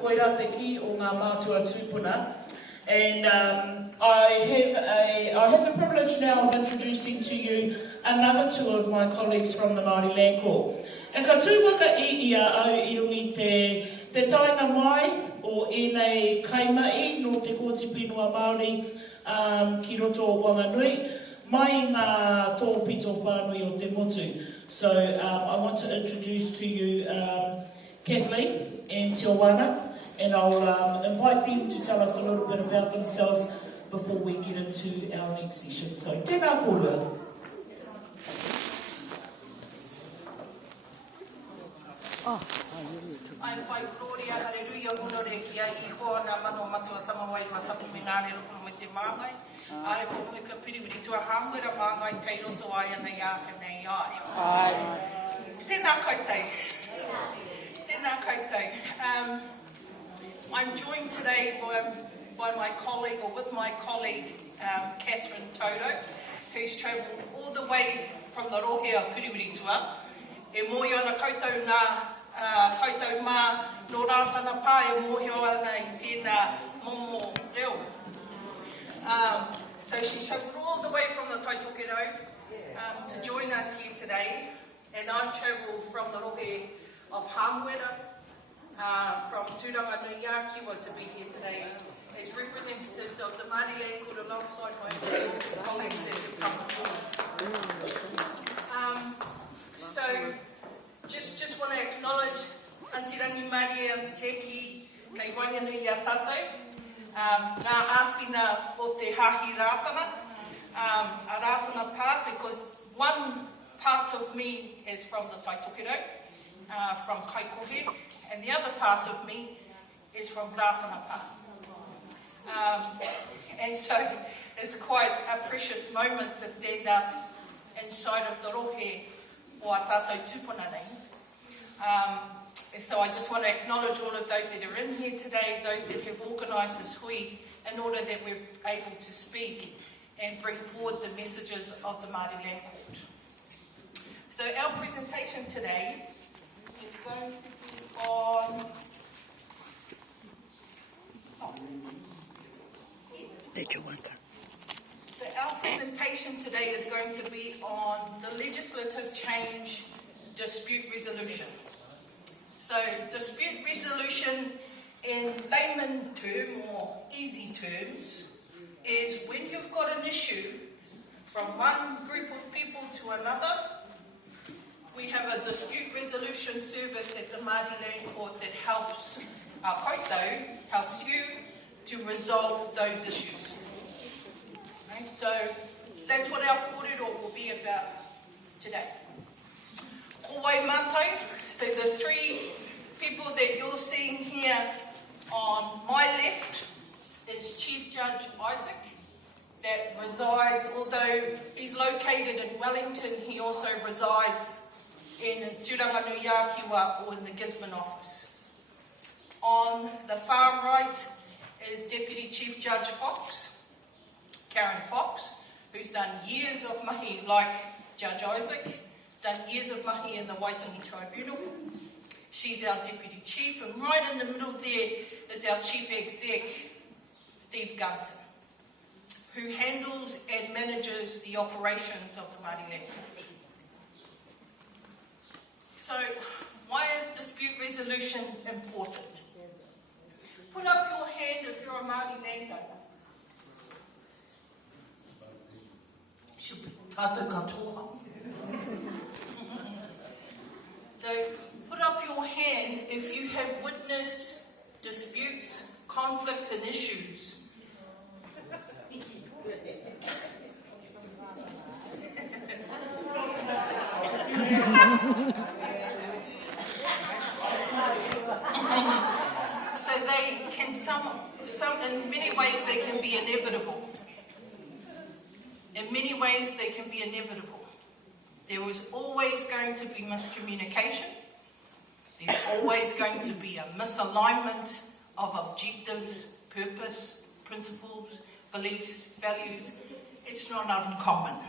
koira te ki o ngā mātua tūpuna. And I have the privilege now of introducing to you another two of my colleagues from the Maori Land Corps. E ka tūwaka ia au I rungi te tainga mai o ēnei kaimai no te kōtipinua Māori ki roto o Wanganui, mai ngā tōpito whānui o te motu. So I want to introduce to you Kathleen and Tiawana, and I'll invite them to tell us a little bit about themselves before we get into our next session. So, tēnā kōrua. Ai whai Gloria, hareruia honore ki ai I hoa ngā mano matua tamawai ma tapu me ngāre roko me te māngai. Are ko me ka piriwiri tua hāmuera māngai kei roto ai ana I āka nei ai. Tēnā koutou. Tēnā koutou. I'm joined today by my colleague, or with my colleague, Catherine Toto, who's travelled all the way from the rohe a Piriwiritua. E mōhio ana koutou ngā koutou mā no rātana pā, e mōhio ana I tēnā momo reo. So she's travelled all the way from the Taitokero to join us here today. And I've travelled from the rohe of Hāmuera, from Tūranga Nui Kiwa to be here today as representatives of the Māori Land Corps alongside my colleagues that have come forward. So, just want to acknowledge Antirangi Māori and Jackie, kei Wainganui a tātou, ngā āwhina o te hāhi rātana, a rātana pā, because one part of me is from the Taitokero, from Kaikohe, and the other part of me is from Rātanapa. And so it's quite a precious moment to stand up inside of the rohe o a tātou tūpuna nei. So I just want to acknowledge all of those that are in here today, those that have organised this hui, in order that we're able to speak and bring forward the messages of the Māori Land Court. So our presentation today is going to be on... So our presentation today is going to be on the legislative change dispute resolution. So dispute resolution in layman term or easy terms is when you've got an issue from one group of people to another. We have a dispute resolution service at the Māori Land Court that helps our koutou, helps you to resolve those issues. Okay, so that's what our kōrero will be about today. Ko wai mātou, so the three people that you're seeing here on my left is Chief Judge Isaac, that resides, although he's located in Wellington, he also resides in Tūranga Nui Kiwa or in the Gisborne office. On the far right is Deputy Chief Judge Fox, Karen Fox, who's done years of mahi like Judge Isaac, done years of mahi in the Waitangi Tribunal. She's our Deputy Chief, and right in the middle there is our Chief Exec, Steve Gunson, who handles and manages the operations of the Māori Land Court. So, why is dispute resolution important? Put up your hand if you're a Māori landowner. Should be tātou katoa. So, put up your hand if you have witnessed disputes, conflicts and issues. So they can, in many ways they can be inevitable. In many ways they can be inevitable. There is always going to be miscommunication. There's always going to be a misalignment of objectives, purpose, principles, beliefs, values. It's not uncommon.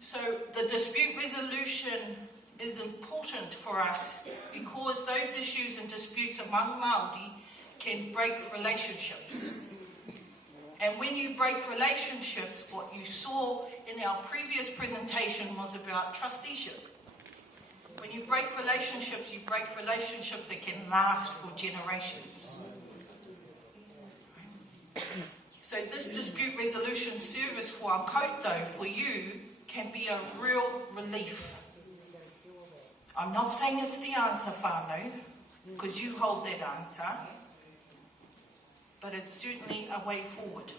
So the dispute resolution is important for us because those issues and disputes among Maori can break relationships. And when you break relationships, what you saw in our previous presentation was about trusteeship. When you break relationships that can last for generations. So this dispute resolution service for our koutou, for you, can be a real relief. I'm not saying it's the answer, whānau, because you hold that answer, but it's certainly a way forward.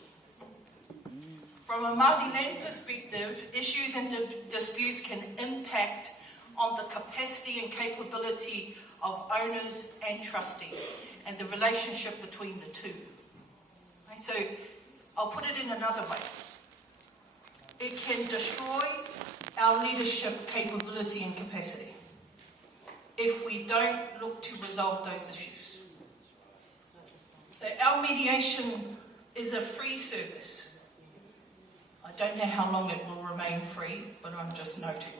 From a Māori land perspective, issues and disputes can impact on the capacity and capability of owners and trustees and the relationship between the two. So I'll put it in another way. It can destroy our leadership capability and capacity if we don't look to resolve those issues. So our mediation is a free service. I don't know how long it will remain free, but I'm just noting.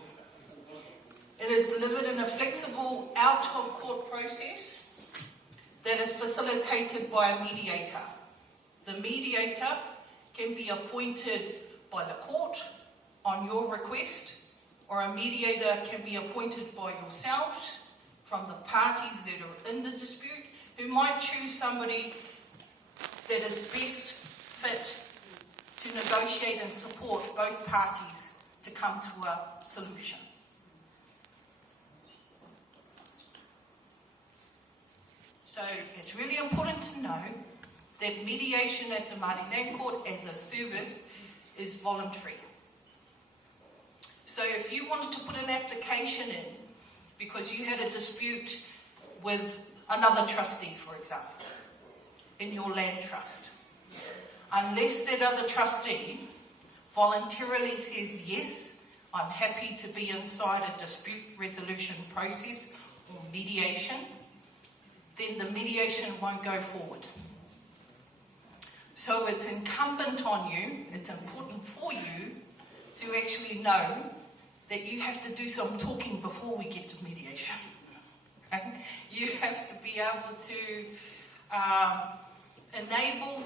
It is delivered in a flexible out-of-court process that is facilitated by a mediator. The mediator can be appointed by the court on your request, or a mediator can be appointed by yourselves from the parties that are in the dispute, who might choose somebody that is best fit to negotiate and support both parties to come to a solution. So it's really important to know that mediation at the Māori Land Court as a service is voluntary. So if you wanted to put an application in because you had a dispute with another trustee, for example, in your land trust, unless that other trustee voluntarily says, yes, I'm happy to be inside a dispute resolution process or mediation, then the mediation won't go forward. So it's incumbent on you, it's important for you to actually know that you have to do some talking before we get to mediation. Okay? You have to be able to enable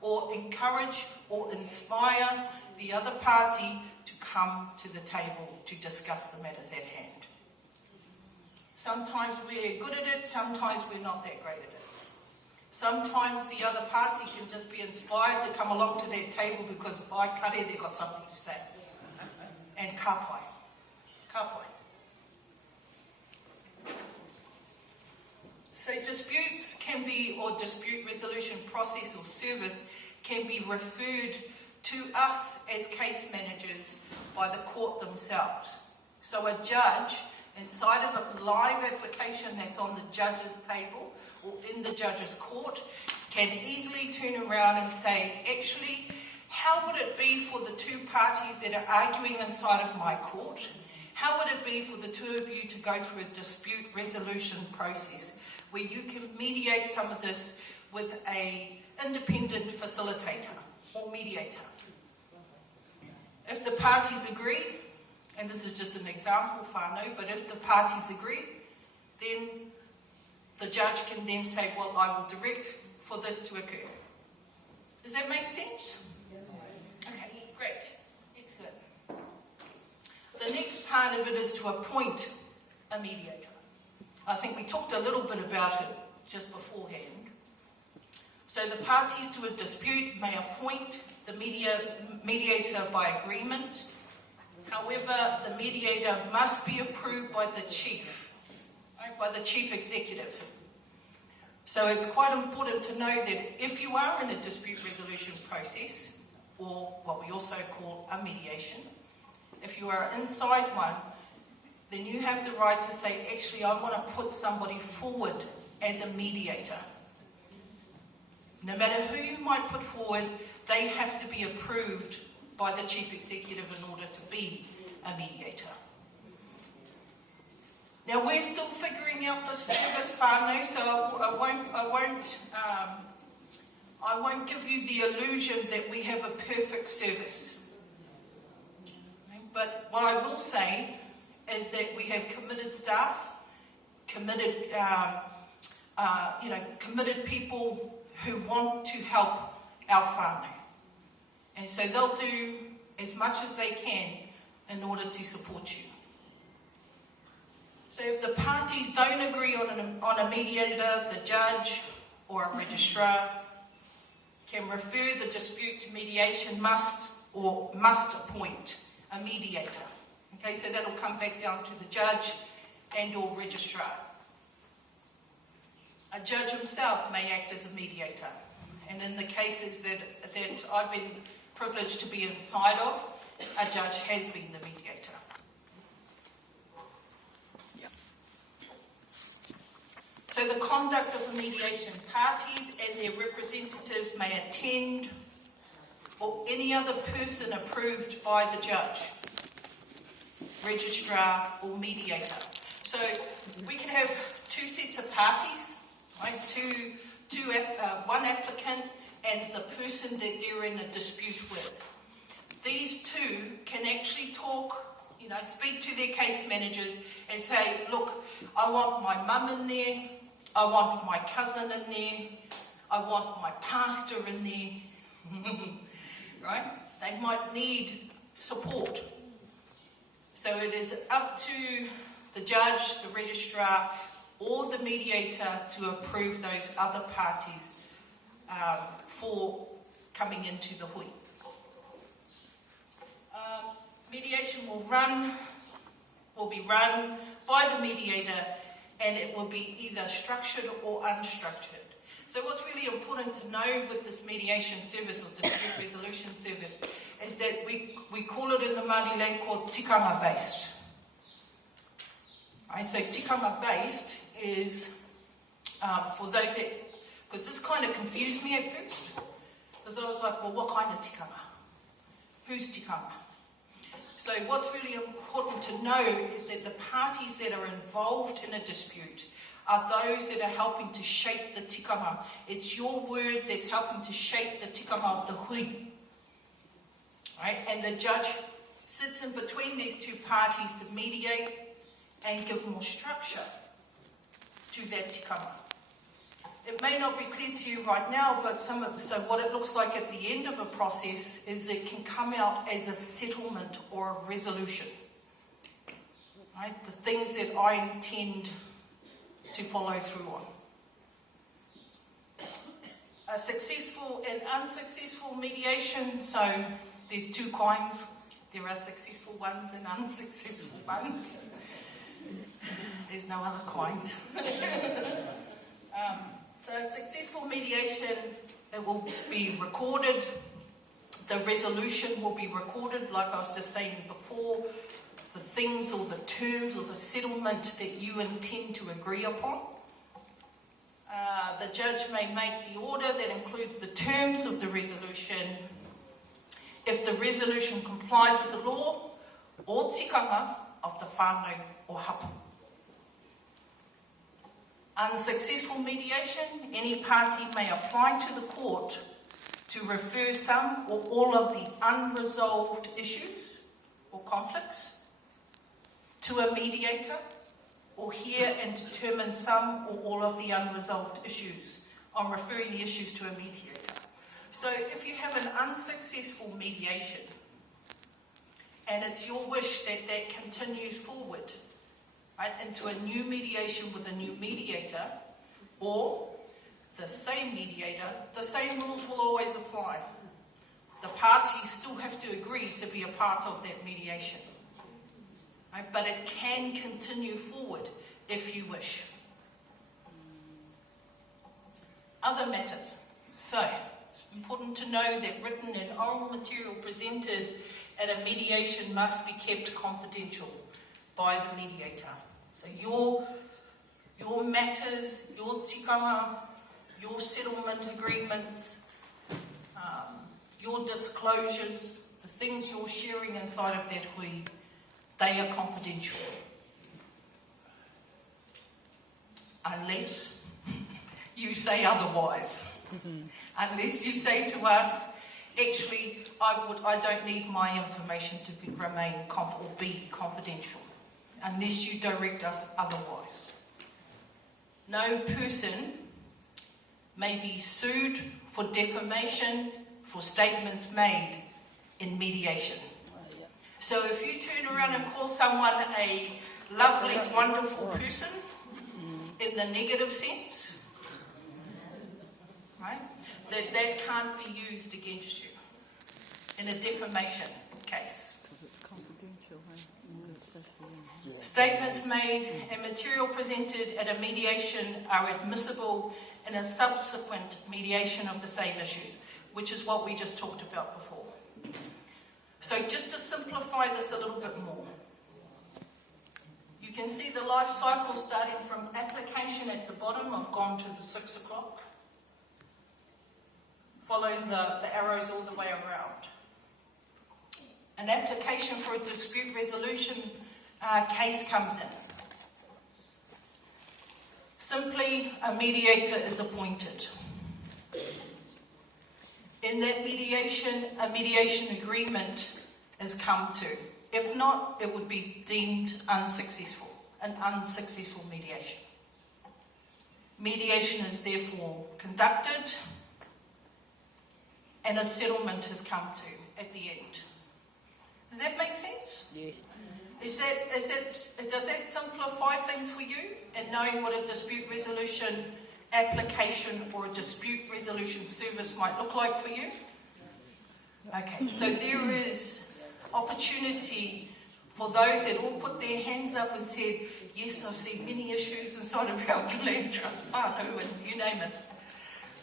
or encourage or inspire the other party to come to the table to discuss the matters at hand. Sometimes we're good at it, sometimes we're not that great at it. Sometimes the other party can just be inspired to come along to that table because by kare they've got something to say. And kapai. Kapai. So disputes can be, or dispute resolution process or service can be referred to us as case managers by the court themselves. So a judge, inside of a live application that's on the judge's table or in the judge's court, can easily turn around and say, actually, how would it be for the two parties that are arguing inside of my court? How would it be for the two of you to go through a dispute resolution process where you can mediate some of this with an independent facilitator or mediator? If the parties agree, and this is just an example, whānau, but if the parties agree, then the judge can then say, well, I will direct for this to occur. Does that make sense? Okay, great. Excellent. The next part of it is to appoint a mediator. I think we talked a little bit about it just beforehand. So the parties to a dispute may appoint the mediator by agreement. However, the mediator must be approved by the chief, right, by the chief executive. So it's quite important to know that if you are in a dispute resolution process, or what we also call a mediation, if you are inside one, then you have the right to say, actually, I want to put somebody forward as a mediator. No matter who you might put forward, they have to be approved by the chief executive in order to be a mediator. Now we're still figuring out the service, whānau, so I won't give you the illusion that we have a perfect service. But what I will say is that we have committed staff, committed committed people who want to help our whānau. And so they'll do as much as they can in order to support you. So if the parties don't agree on a mediator, the judge or a registrar can refer the dispute to mediation, must appoint a mediator. Okay, so that'll come back down to the judge and or registrar. A judge himself may act as a mediator, and in the cases that I've been privileged to be inside of, a judge has been the mediator. Yep. So the conduct of the mediation, parties and their representatives may attend, or any other person approved by the judge, registrar or mediator. So we can have two sets of parties, right? One applicant and the person that they're in a dispute with. These two can actually talk, speak to their case managers and say, look, I want my mum in there, I want my cousin in there, I want my pastor in there, right? They might need support. So it is up to the judge, the registrar, or the mediator to approve those other parties for coming into the hui. Mediation will be run by the mediator, and it will be either structured or unstructured. So what's really important to know with this mediation service or dispute resolution service is that we call it in the Māori land called tikanga based. Right, so tikanga based is for those that, because this kind of confused me at first, because I was like, well, what kind of tikanga? Who's tikanga? So what's really important to know is that the parties that are involved in a dispute are those that are helping to shape the tikanga. It's your word that's helping to shape the tikanga of the hui. Right? And the judge sits in between these two parties to mediate and give more structure to that tikanga. It may not be clear to you right now, but so what it looks like at the end of a process is it can come out as a settlement or a resolution. Right? The things that I intend to follow through on. A successful and unsuccessful mediation, so there's two kinds. There are successful ones and unsuccessful ones. There's no other kind. So a successful mediation, it will be recorded. The resolution will be recorded, like I was just saying before. The things or the terms or the settlement that you intend to agree upon. The judge may make the order that includes the terms of the resolution. If the resolution complies with the law or tikanga of the whānau or hapu. Unsuccessful mediation, any party may apply to the court to refer some or all of the unresolved issues or conflicts to a mediator, or hear and determine some or all of the unresolved issues on referring the issues to a mediator. So if you have an unsuccessful mediation and it's your wish that that continues forward, right, into a new mediation with a new mediator, or the same mediator, the same rules will always apply. The parties still have to agree to be a part of that mediation. Right? But it can continue forward if you wish. Other matters. So, it's important to know that written and oral material presented at a mediation must be kept confidential by the mediator. So your matters, your tikanga, your settlement agreements, your disclosures, the things you're sharing inside of that hui, they are confidential. Unless you say otherwise. Unless you say to us, actually, I don't need my information to be confidential. Unless you direct us otherwise. no person may be sued for defamation for statements made in mediation. So if you turn around and call someone a lovely, wonderful person in the negative sense, right, that can't be used against you in a defamation case. Statements made and material presented at a mediation are admissible in a subsequent mediation of the same issues, which is what we just talked about before. So just to simplify this a little bit more, you can see the life cycle starting from application at the bottom. I've gone to the 6 o'clock, following the arrows all the way around. An application for a dispute resolution case comes in. Simply, a mediator is appointed. In that mediation, a mediation agreement is come to. If not, it would be deemed unsuccessful, an unsuccessful mediation. Mediation is therefore conducted and a settlement has come to at the end. Does that make sense? Yeah. Does that simplify things for you and knowing what a dispute resolution application or a dispute resolution service might look like for you? Okay, so there is opportunity for those that all put their hands up and said, yes, I've seen many issues inside of our land trust, whānau, and you name it.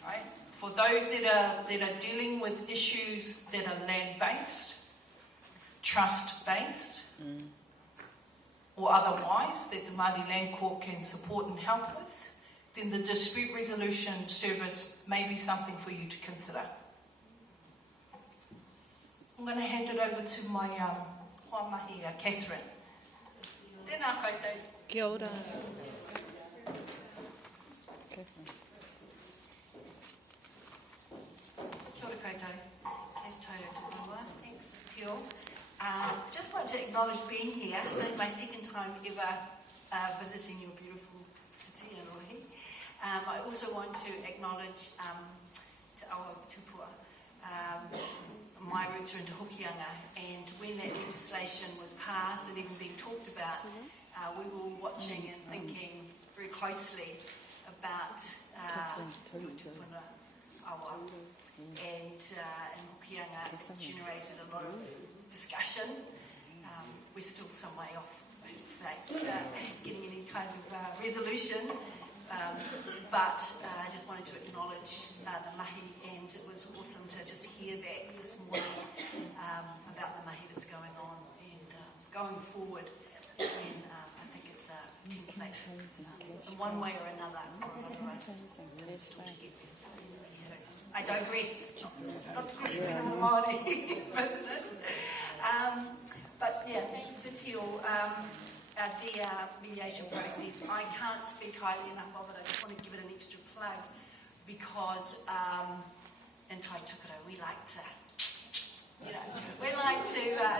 Right? For those that are dealing with issues that are land-based, trust-based, or otherwise, that the Māori Land Court can support and help with, then the dispute resolution service may be something for you to consider. I'm going to hand it over to my whamahi, Catherine. Tēnā koutou. Kia ora. Kia ora koutou. Tēs taurau te whenua. Thanks, Tio. Just want to acknowledge being here. It's only my second time ever visiting your beautiful city, Arohi. I also want to acknowledge Te Awa Tupua. My roots are into Hokianga, and when that legislation was passed and even being talked about, we were watching and thinking very closely about Tupuna Awa. And in Hokianga, it generated a lot of discussion. We're still some way off, I have to say, getting any kind of resolution. But I just wanted to acknowledge the mahi, and it was awesome to just hear that this morning about the mahi that's going on, and going forward, and I think it's a template in one way or another for a lot of us still to get there. I digress, not to question the Māori business. But yeah, thanks to Tio, our DR mediation process, I can't speak highly enough of it. I just want to give it an extra plug because in Tai Tukaro we like to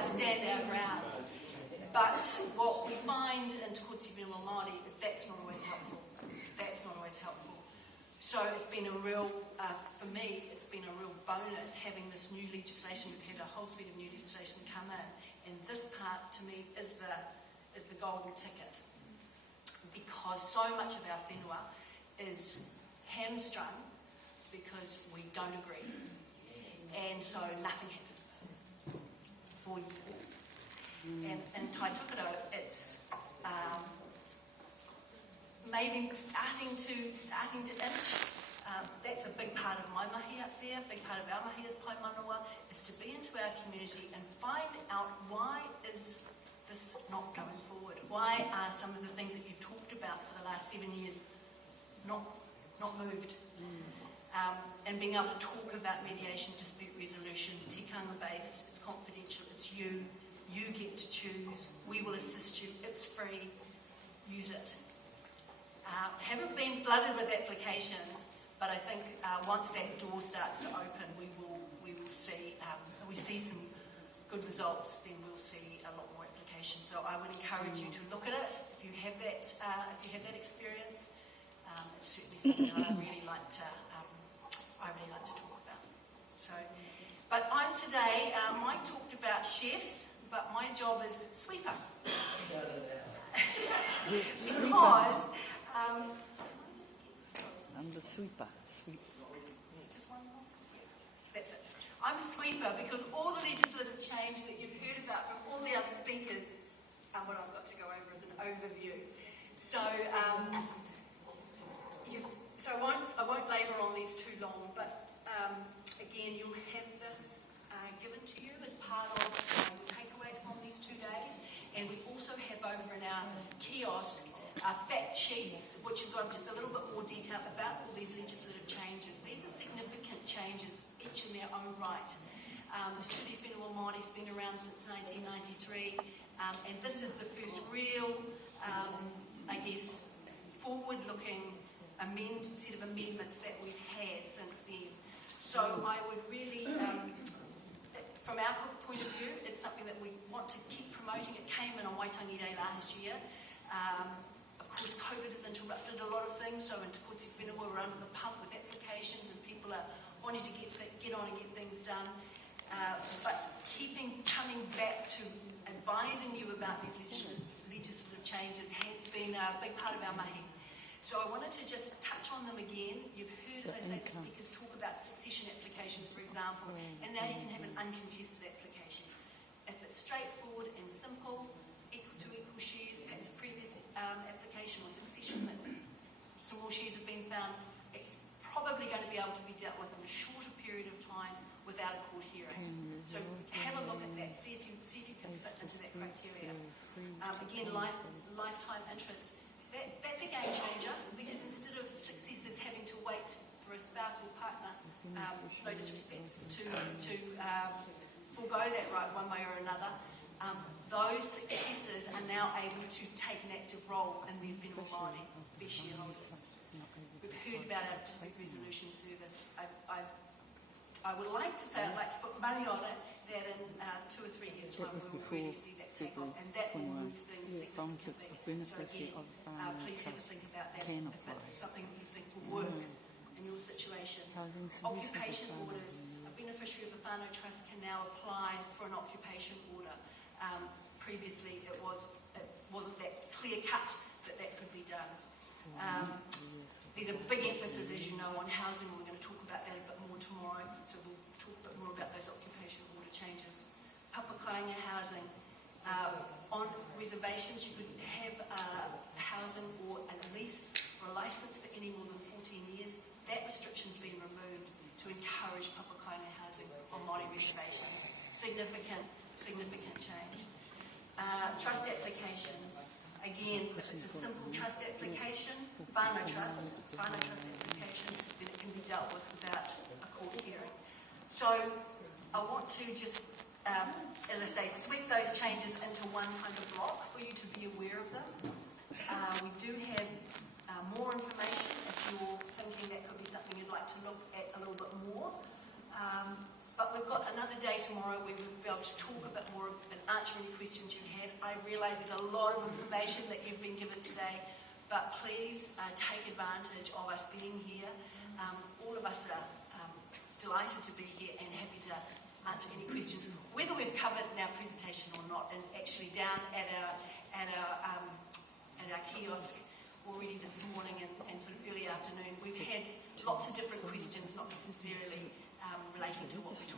stand our ground. But what we find in Te Whenua Māori is that's not always helpful. So it's been a real, for me, it's been a real bonus having this new legislation. We've had a whole suite of new legislation come in, and this part to me is the golden ticket, because so much of our whenua is hamstrung because we don't agree, and so nothing happens for years. And in Tai Tukaro, it's maybe starting to inch. That's a big part of my mahi up there. A big part of our mahi as Pai Manawa is to be into our community and find out why is this not going forward. Why are some of the things that you've talked about for the last 7 years not moved? And being able to talk about mediation, dispute resolution, tikanga based, it's confidential, it's you get to choose, we will assist you, it's free, use it. Haven't been flooded with applications, but I think once that door starts to open, we will see, we see some good results, then we'll see a lot more applications. So I would encourage you to look at it if you have that experience. it's certainly something that I really like to talk about. So, but I'm today, Mike talked about chefs, but my job is sweeper. Because I'm the sweeper. Just one more? That's it. I'm sweeper because all the legislative change that you've heard about from all the other speakers, what I've got to go over is an overview. So, I won't labour on these too long, but again, you'll have this given to you as part of your takeaways from these 2 days, and we also have over in our kiosk fact sheets, which have got just a little bit more detail about all these legislative changes. These are significant changes, each in their own right. Te Ture Whenua Māori's been around since 1993, and this is the first real, forward-looking set of amendments that we've had since then. So I would really, from our point of view, it's something that we want to keep promoting. It came in on Waitangi Day last year. Of course, COVID has interrupted a lot of things, so in Te Whenua we're under the pump with applications and people are wanting to get on and get things done. But coming back to advising you about these legislative changes has been a big part of our mahi. So I wanted to just touch on them again. You've heard, as I say, the speakers talk about succession applications, for example, and now you can have an uncontested application. If it's straightforward and simple, equal to equal shares, perhaps a previous application or succession that's some more shares have been found, it's probably going to be able to be dealt with in a shorter period of time without a court hearing. So have a look at that, see if you can fit into that criteria. Again, lifetime interest. That's a game changer, because instead of successors having to wait for a spouse or partner, no disrespect, to forego that right one way or another, those successors are now able to take an active role in their whenua Māori, be shareholders. We've heard about our dispute resolution service. I would like to say, I'd like to put money on it, that in 2 or 3 years' time we will really see that take off, and that will move things significantly. So again, please have a think about that if it's something that you think will work in your situation. Occupation orders. A beneficiary of the whānau trust can now apply for an occupation order. Previously it wasn't that clear cut that could be done. There's a big emphasis, as you know, on housing. We're going to talk about that a bit more tomorrow, so we'll talk a bit more about those occupation order changes. Papakainga housing. On reservations, you could have housing or a lease or a licence for any more than 14 years. That restriction's been removed to encourage papakainga housing on Māori reservations. Significant change. Trust applications. Again, if it's a simple trust application, whānau trust application, then it can be dealt with without a court hearing. So I want to just, as I say, sweep those changes into one kind of block for you to be aware of them. We do have more information if you're thinking that could be something you'd like to look at a little bit more. But we've got another day tomorrow where we'll be able to talk a bit more and answer any questions you've had. I realise there's a lot of information that you've been given today, but please take advantage of us being here. All of us are delighted to be here and happy to answer any questions, whether we've covered in our presentation or not. And actually down at our kiosk already this morning and sort of early afternoon, we've had lots of different questions, not necessarily relating to what we talked